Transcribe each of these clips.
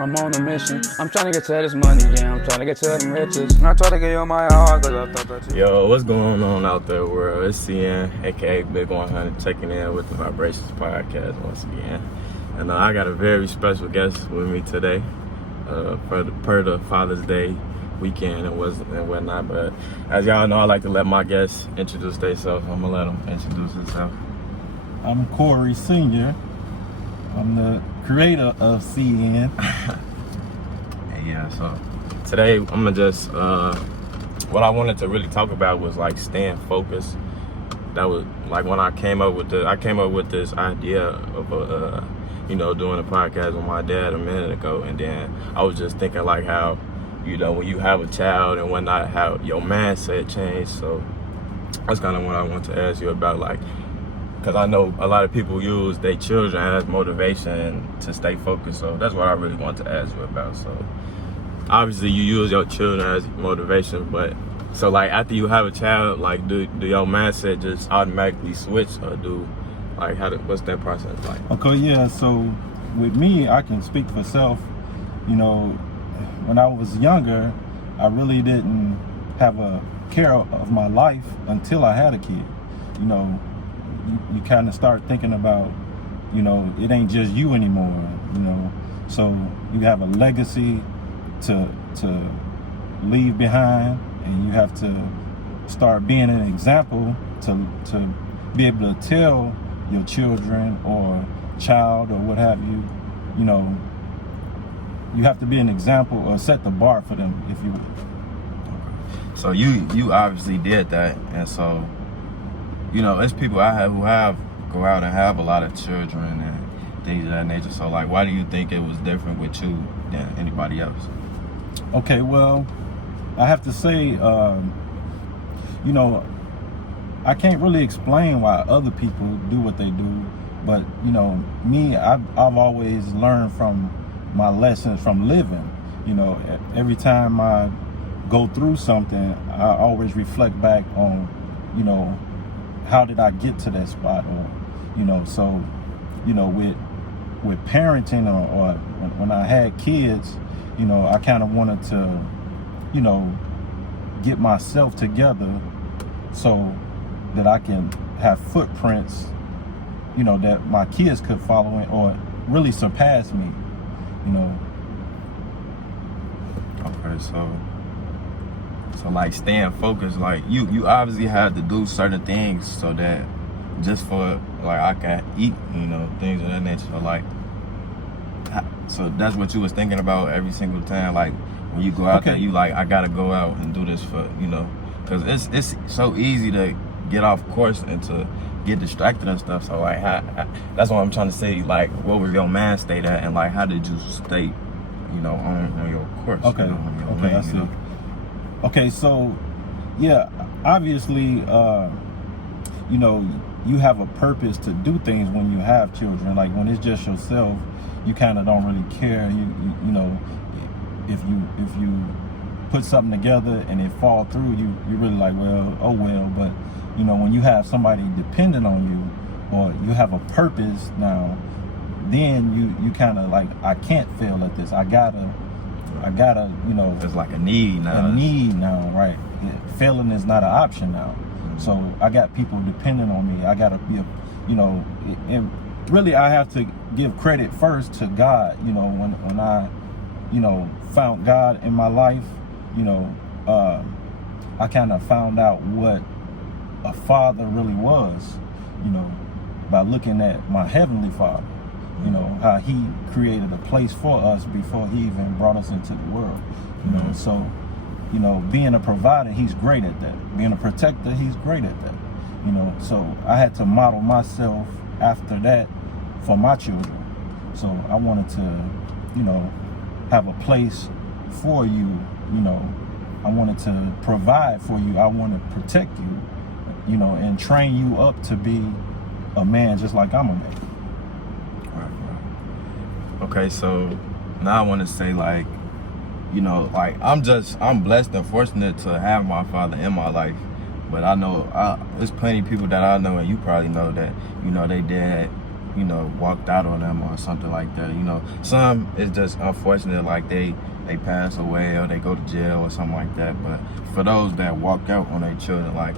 I'm on a mission. I'm trying to get to this money, yeah. I'm trying to get to them riches. And I try to get you my heart, cause I thought that you... Yo, what's going on out there, world? It's CN, aka Big 100, checking in with the Vibrations Podcast once again. And I got a very special guest with me today, per the Father's Day weekend and whatnot. But as y'all know, I like to let my guests introduce themselves. I'm gonna let them introduce themselves. I'm Corey Sr. I'm the creator of CN. Yeah, so today I'm gonna just what I wanted to really talk about was like staying focused. That was like when I came up with this idea of doing a podcast with my dad a minute ago, and then I was just thinking like how when you have a child and whatnot, how your mindset changed. So that's kind of what I want to ask you about, like, because I know a lot of people use their children as motivation to stay focused. So that's what I really want to ask you about. So obviously you use your children as motivation, but so like after you have a child, like do your mindset just automatically switch, or what's that process like? Okay, yeah, so with me, I can speak for self. When I was younger, I really didn't have a care of my life until I had a kid. You kind of start thinking about, it ain't just you anymore, so you have a legacy to leave behind, and you have to start being an example to be able to tell your children or child or what have you, you have to be an example or set the bar for them, if you will. So you obviously did that, and so it's people I have who go out and have a lot of children and things of that nature. So like, why do you think it was different with you than anybody else? Okay, well, I have to say, I can't really explain why other people do what they do, but me, I've always learned from my lessons from living. Every time I go through something, I always reflect back on, how did I get to that spot, or with parenting or when I had kids, I kind of wanted to get myself together so that I can have footprints that my kids could follow in or really surpass me. Okay, so like staying focused, like you obviously had to do certain things so that just for like I can eat, things of that nature. So that's what you was thinking about every single time, like when you go out there, you like, I gotta go out and do this for, because it's so easy to get off course and to get distracted and stuff. So like, that's what I'm trying to say. Like, what was your mind state at, and like, how did you stay, on your course? Okay, I see. Okay, so yeah, obviously, you have a purpose to do things when you have children. Like when it's just yourself, you kind of don't really care. If you put something together and it fall through, you really like, well, oh well. But when you have somebody dependent on you, or you have a purpose now, then you kind of like, I can't fail at this. I gotta, it's like a need now. Right? Failing is not an option now. So I got people depending on me. I gotta be and really I have to give credit first to God. When I, found God in my life, I kind of found out what a father really was, by looking at my heavenly Father, how he created a place for us before he even brought us into the world, so, being a provider, he's great at that. Being a protector, he's great at that, so I had to model myself after that for my children. So I wanted to, have a place for you, I wanted to provide for you. I want to protect you, and train you up to be a man just like I'm a man. Right. Okay, so now I want to say, like, I'm blessed and fortunate to have my father in my life. But I know there's plenty of people that I know, and you probably know that, they dad you know, walked out on them or something like that. You know, some is just unfortunate, like they pass away or they go to jail or something like that. But for those that walk out on their children, like,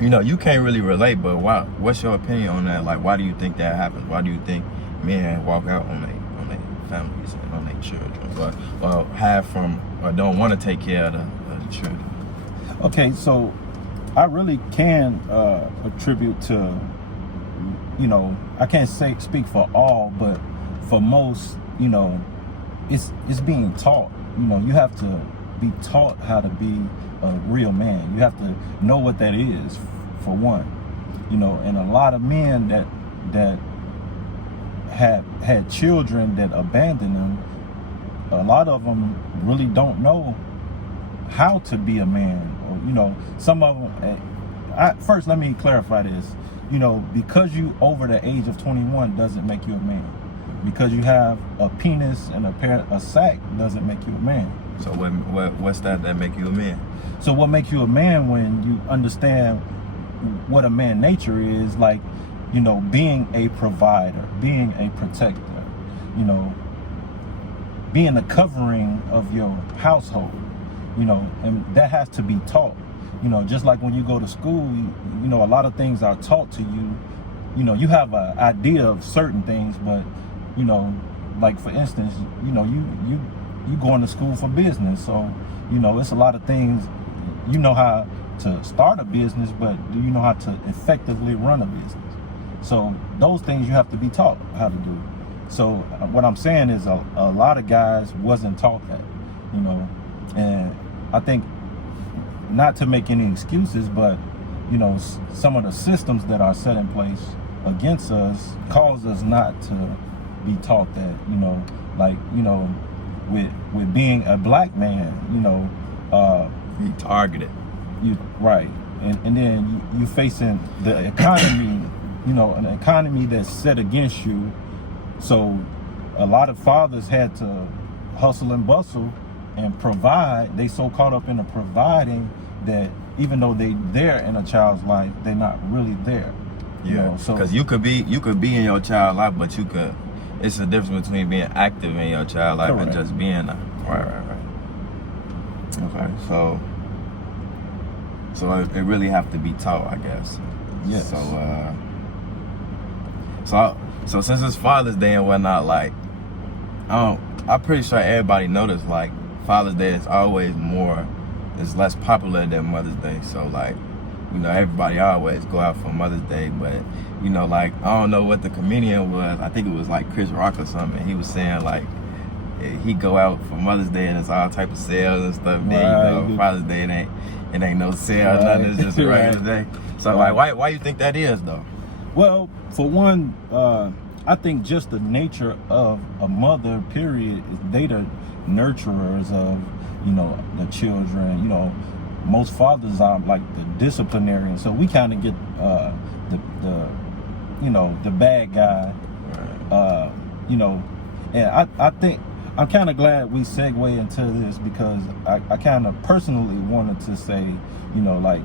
you know, you can't really relate, but what's your opinion on that? Like, why do you think that happens? Why do you think men walk out on their families and on their children, or have from, or don't want to take care of the children? Okay, so I really can attribute to, you know, I can't speak for all, but for most, you know, it's being taught. You know, you have to be taught how to be a real man. You have to know what that is, for one. You know, and a lot of men that have had children that abandoned them, a lot of them really don't know how to be a man. Or, you know, some of them, first let me clarify this. You know, because you over the age of 21 doesn't make you a man. Because you have a penis and a sack doesn't make you a man. So what's that make you a man? So what makes you a man when you understand what a man nature is, like, you know, being a provider, being a protector, you know, being a covering of your household, you know, and that has to be taught. You know, just like when you go to school, you know, a lot of things are taught to you. You know, you have an idea of certain things, but, you know, like for instance, you know, you going to school for business. So, you know, it's a lot of things. You know how to start a business, but do you know how to effectively run a business? So those things you have to be taught how to do. So what I'm saying is a lot of guys wasn't taught that, you know, and I think, not to make any excuses, but, you know, some of the systems that are set in place against us cause us not to be taught that, you know, like, you know, with being a black man, you know, be targeted. Right. And then you facing the economy, you know, an economy that's set against you. So a lot of fathers had to hustle and bustle and provide. They so caught up in the providing that even though they there in a child's life, they're not really there. You know, so because you could be in your child's life, but it's the difference between being active in your child's life and just being there. Right. Okay, so it really have to be taught, I guess. Yes. So since it's Father's Day and whatnot, like, I'm pretty sure everybody noticed, like, Father's Day is less popular than Mother's Day. So, like, you know, everybody always go out for Mother's Day, but, you know, like, I don't know what the comedian was. I think it was like Chris Rock or something. He was saying, like, he go out for Mother's Day and it's all type of sales and stuff. Then, you know, Father's Day, it ain't no sale, nothing. It's just a regular day. So, like, why you think that is, though? Well, for one, I think just the nature of a mother, period, they the nurturers of, you know, the children. You know, most fathers are like the disciplinarians, so we kind of get the you know, the bad guy. You know, and I think I'm kind of glad we segue into this, because I kind of personally wanted to say, you know, like,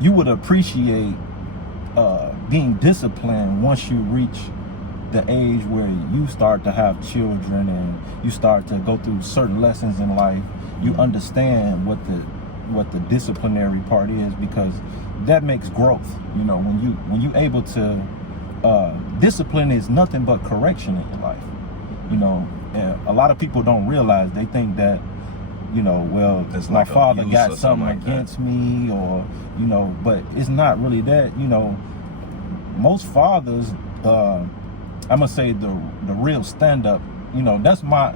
you would appreciate being disciplined once you reach the age where you start to have children and you start to go through certain lessons in life. You understand what the disciplinary part is, because that makes growth. You know, when you able to discipline is nothing but correction in your life. You know, and a lot of people don't realize. They think that, you know, well, my father got something against me, or, you know, but it's not really that. You know, most fathers, I'm gonna say the real stand-up, you know, that's my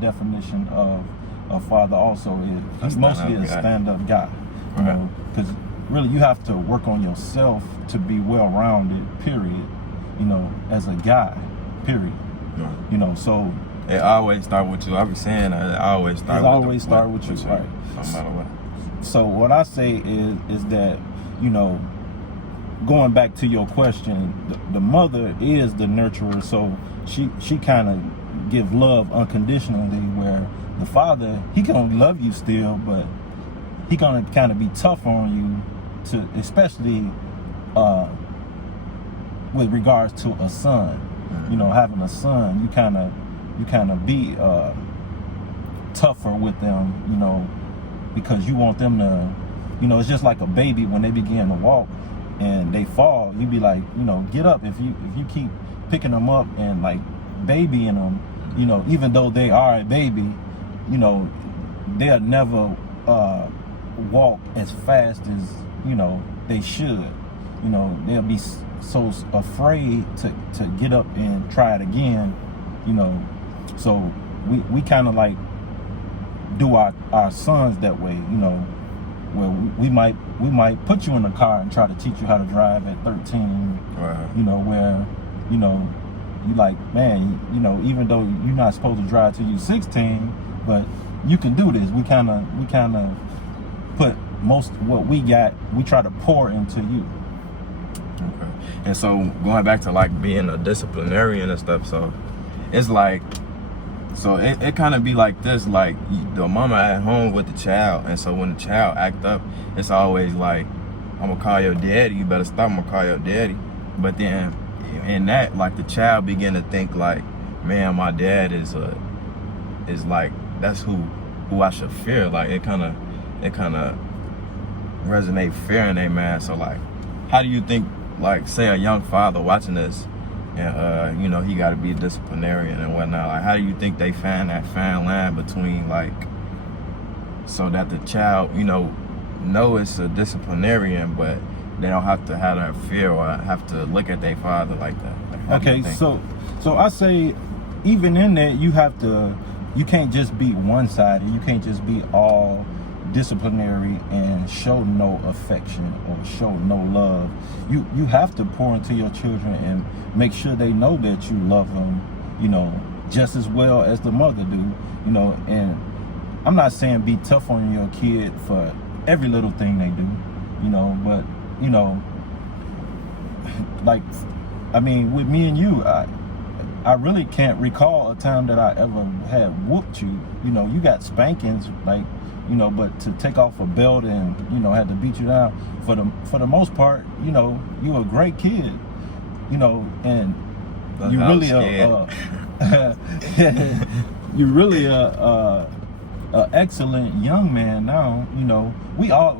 definition of a father also, is he's mostly a stand-up guy. You know, because really you have to work on yourself to be well-rounded, period, you know, as a guy, period. You know, so it always start with you. I be saying it always start with you, right? No matter what. So what I say is that, you know, going back to your question, the mother is the nurturer, so she kind of give love unconditionally, where the father, he gonna love you still, but he gonna kind of be tough on you, to especially with regards to a son. You know, having a son, you kind of be tougher with them, you know, because you want them to, you know, it's just like a baby when they begin to walk and they fall. You be like, you know, get up. If you keep picking them up and like babying them, you know, even though they are a baby, you know, they'll never walk as fast as, you know, they should. You know, they'll be so afraid to get up and try it again, you know. So we kind of like do our sons that way, you know, where we might put you in the car and try to teach you how to drive at 13, Right. you know, where, you know, you like, man, you know, even though you're not supposed to drive till you're 16, but you can do this. We kind of put most of what we got, we try to pour into you. Okay. And so going back to like being a disciplinarian and stuff, so it's like, so it kind of be like this, like the mama at home with the child, and so when the child act up, it's always like, I'm gonna call your daddy, you better stop, I'm gonna call your daddy. But then in that, like the child begin to think like, man, my dad is like, that's who I should fear. Like it kind of resonate fear in their mind. So like, how do you think, like, say a young father watching this, and you know, he got to be a disciplinarian and whatnot, like how do you think they find that fine line between, like, so that the child, you know it's a disciplinarian, but they don't have to have that fear or have to look at their father like that? Like, how do you Okay, think? so I say, even in that, you can't just be one-sided. You can't just be all disciplinary and show no affection or show no love. You have to pour into your children and make sure they know that you love them, you know, just as well as the mother do, you know. And I'm not saying be tough on your kid for every little thing they do, you know, but, you know, like, I mean, with me and you, I really can't recall a time that I ever had whooped you. You know, you got spankings, like, you know, but to take off a belt and, you know, had to beat you down, for the most part, you know, you a great kid, you know, and you really you're really a excellent young man now. You know,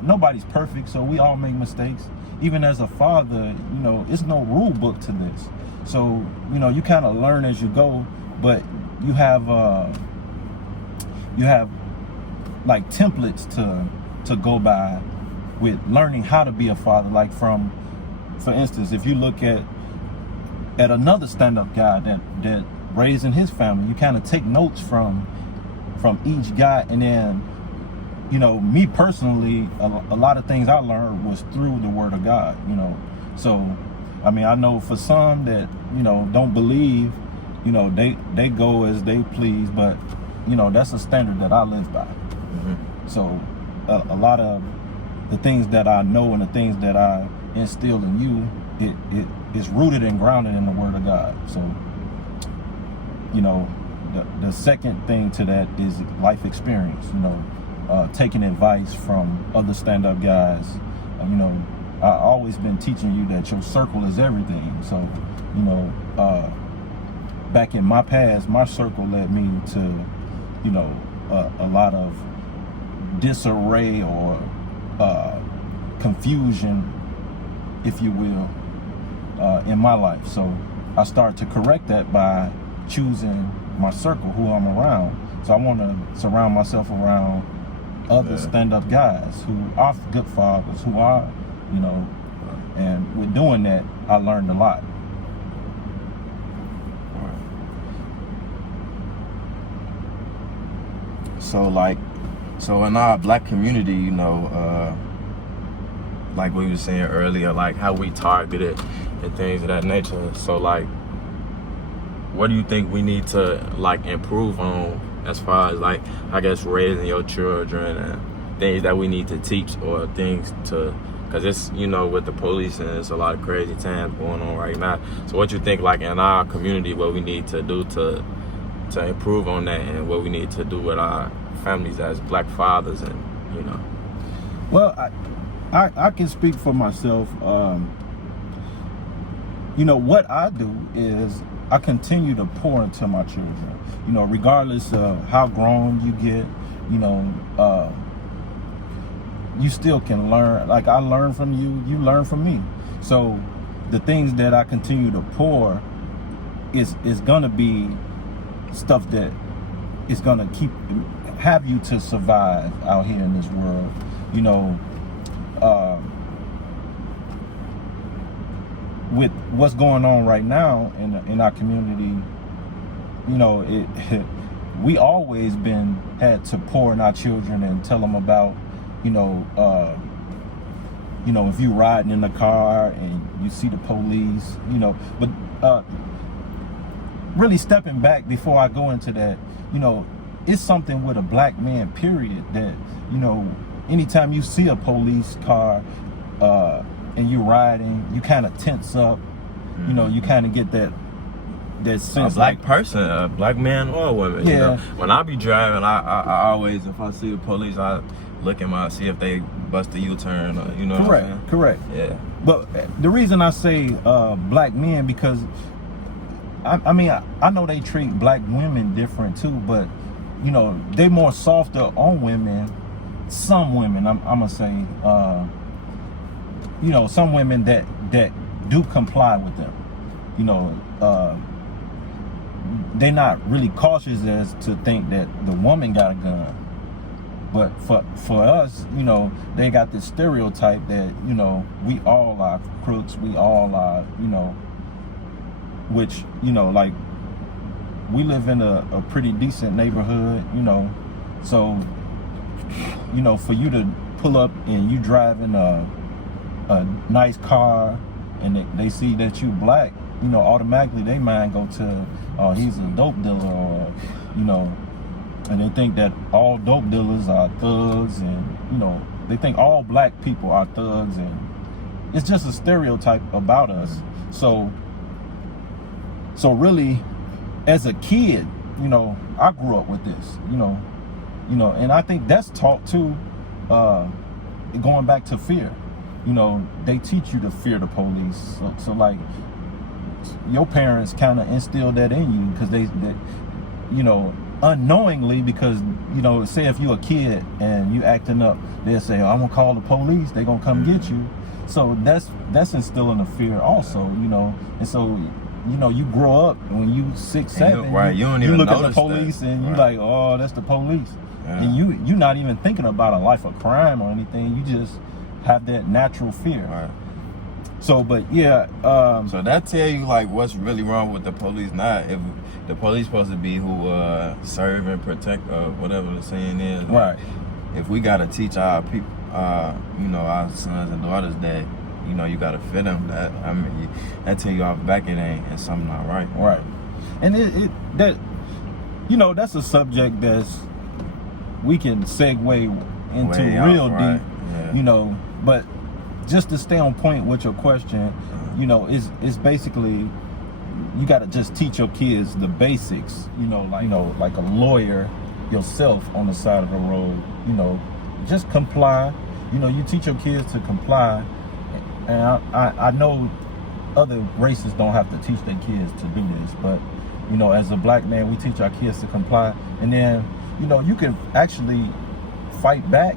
nobody's perfect, so we all make mistakes. Even as a father, you know, it's no rule book to this. So, you know, you kind of learn as you go, but you have like templates to go by with learning how to be a father. Like for instance, if you look at another stand-up guy that raising his family, you kind of take notes from each guy. And then, you know, me personally, a lot of things I learned was through the Word of God, you know. So I mean, I know for some that, you know, don't believe, you know, they go as they please, but, you know, that's a standard that I live by. Mm-hmm. So a lot of the things that I know and the things that I instill in you, it is rooted and grounded in the Word of God. So, you know, the second thing to that is life experience, you know, taking advice from other stand-up guys. You know, I've always been teaching you that your circle is everything. So, you know, back in my past, my circle led me to, you know, a lot of disarray or confusion, if you will, in my life. So I started to correct that by choosing my circle, who I'm around. So I want to surround myself around other stand-up guys who are good fathers, who are, you know, and with doing that, I learned a lot. So in our black community, you know, like we were saying earlier, like how we targeted and things of that nature. So like, what do you think we need to like improve on as far as like, I guess, raising your children and things that we need to teach or things to, because it's, you know, with the police and it's a lot of crazy times going on right now. So what you think like in our community, what we need to do to improve on that, and what we need to do with our families as black fathers, and, you know? Well, I can speak for myself. you know, what I do is I continue to pour into my children, you know, regardless of how grown you get, you know, you still can learn. Like I learn from you, you learn from me. So the things that I continue to pour is gonna be stuff that is gonna have you to survive out here in this world, you know. With what's going on right now in our community, you know, we always had to pour in our children and tell them about, you know, if you riding in the car and you see the police, you know, but really stepping back before I go into that, you know, it's something with a black man, period, that, you know, anytime you see a police car, and you're riding, you kind of tense up, you know, you kind of get that sense. A black person, a black man or woman. Yeah. You know, when I be driving, I always, if I see the police, I look at see if they bust a U-turn, or, you know. Correct, what I'm saying? correct. Yeah. But the reason I say black men, because I mean, I know they treat black women different too, but you know, they more softer on women. Some women, I'm gonna say, you know, some women that do comply with them, you know, they're not really cautious as to think that the woman got a gun. But for us, you know, they got this stereotype that, you know, we all are crooks, we all are, you know, which, you know, like, we live in a pretty decent neighborhood, you know, so, you know, for you to pull up and you driving a nice car and they see that you black, you know, automatically they mind go to, oh, he's a dope dealer, or, you know, and they think that all dope dealers are thugs, and, you know, they think all black people are thugs, and it's just a stereotype about us. So really, as a kid, you know, I grew up with this, you know, and I think that's taught too, going back to fear. You know, they teach you to fear the police. So like, your parents kind of instilled that in you, because they, you know, unknowingly, because, you know, say if you're a kid and you acting up, they'll say, oh, I'm gonna call the police, they're gonna come get you. So that's instilling a fear also, you know. And so, you know, you grow up when you 6, 7, right? You don't even look at the notice police that. and you Right. like, oh, that's the police. Yeah. And you're not even thinking about a life of crime or anything. You just have that natural fear. Right. So, but yeah. So that tell you like what's really wrong with the police. Not if the police supposed to be who serve and protect, whatever the saying is. Right. If we gotta teach our people, you know, our sons and daughters that, you know, you gotta fit them. That, I mean, that tell you off back it's something not right. Right. And that, you know, that's a subject that's, we can segue into real deep, yeah. you know, but just to stay on point with your question, you know, it's basically, you got to just teach your kids the basics, you know, like a lawyer yourself on the side of the road, you know, just comply. You know, you teach your kids to comply. And I know other races don't have to teach their kids to do this, but, you know, as a black man, we teach our kids to comply. And then, you know, you can actually fight back,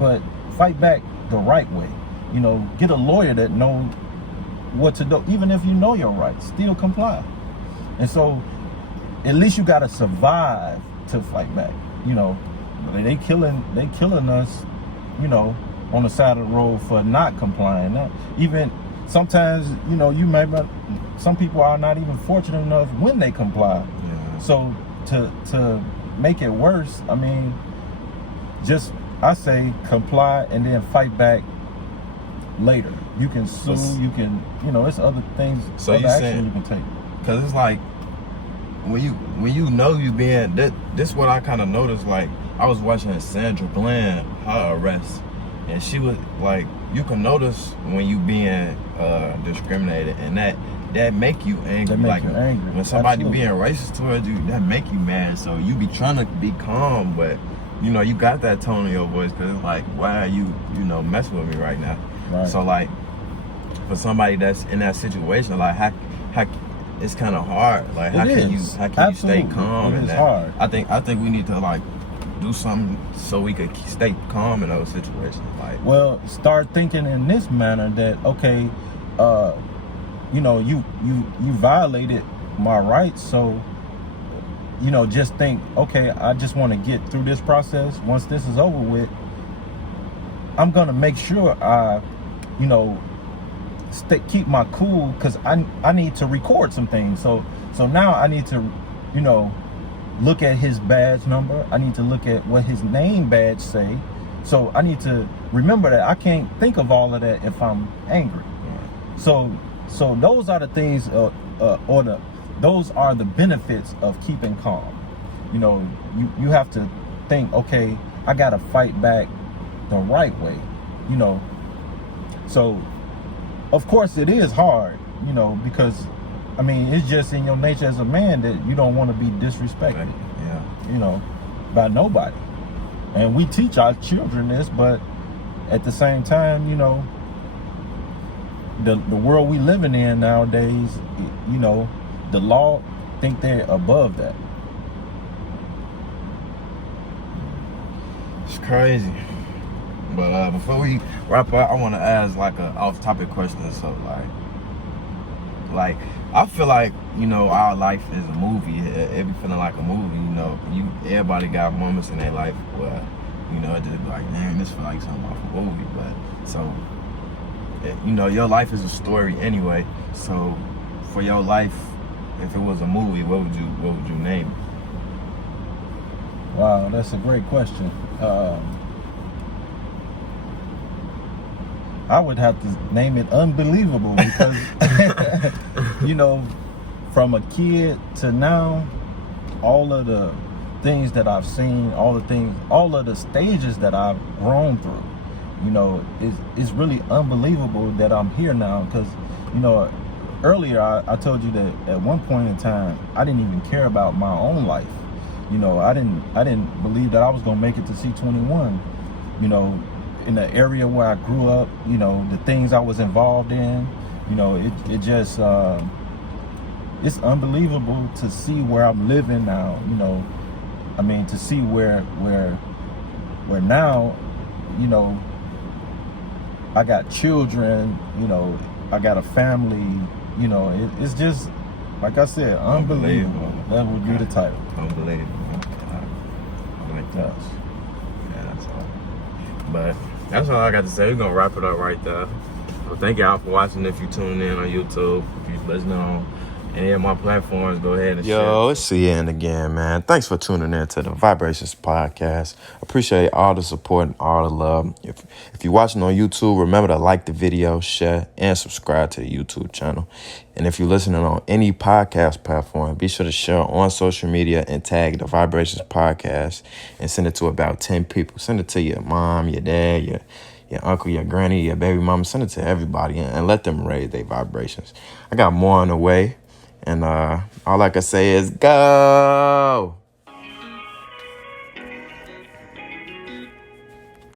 but fight back the right way. You know, get a lawyer that knows what to do. Even if you know your rights, still comply. And so, at least you got to survive to fight back. You know, they killing us, you know, on the side of the road for not complying. Even sometimes, you know, some people are not even fortunate enough when they comply. Yeah. So to make it worse, I mean, I say comply and then fight back later. You can sue, you can, you know, it's other things, So other you action saying, you can take. Cause it's like when you know you being this what I kind of noticed. Like I was watching Sandra Bland, her arrest, and she was like, you can notice when you being discriminated, and that make you angry. That make like you angry. when somebody Absolutely. being racist towards you, that make you mad. So you be trying to be calm, but you know you got that tone in your voice, because it's like, why are you know messing with me right now? Right. So like, for somebody that's in that situation, like how it's kind of hard. Like how can you stay calm in that? Hard. I think we need to like do something so we could stay calm in those situations. Like, well, start thinking in this manner that okay, you know, you violated my rights, so you know, just think, okay, I just want to get through this process. Once this is over with, I'm gonna make sure I, you know, keep my cool, because I need to record some things. So now I need to, you know, look at his badge number. I need to look at what his name badge say. So I need to remember that I can't think of all of that if I'm angry. So those are the things, those are the benefits of keeping calm. You know, you have to think, okay, I gotta fight back the right way, you know. So of course it is hard, you know, because I mean, it's just in your nature as a man that you don't want to be disrespected, you know, by nobody. And we teach our children this, but at the same time, you know, the world we living in nowadays, you know, the law think they're above that. it's crazy. But before we wrap up, I want to ask like a off-topic question. So like I feel like, you know, our life is a movie. It be feeling like a movie. You know, everybody got moments in their life where, you know, it just be like, damn, this feel like something off a movie. But so, you know, your life is a story anyway. So for your life, if it was a movie, what would you name it? Wow, that's a great question. I would have to name it Unbelievable, because you know, from a kid to now, all of the things that I've seen, all of the stages that I've grown through, you know, it's really unbelievable that I'm here now. Because, you know, earlier I told you that at one point in time I didn't even care about my own life. You know, I didn't believe that I was gonna make it to C21. You know, in the area where I grew up, you know, the things I was involved in, you know, it just it's unbelievable to see where I'm living now. You know, I mean, to see where now, you know, I got children, you know, I got a family, you know, it's just, like I said, unbelievable. That would be the title. Unbelievable. I like that. Yeah, that's all. But that's all I got to say. We're gonna wrap it up right there. Well, thank y'all for watching. If you tune in on YouTube, if you listen on any of my platforms, go ahead and share. Yo, it's CN again, man. Thanks for tuning in to the Vibrations Podcast. Appreciate all the support and all the love. If you're watching on YouTube, remember to like the video, share, and subscribe to the YouTube channel. And if you're listening on any podcast platform, be sure to share on social media and tag the Vibrations Podcast and send it to about 10 people. Send it to your mom, your dad, your uncle, your granny, your baby mama. Send it to everybody and let them raise their vibrations. I got more on the way. And all I can say is go.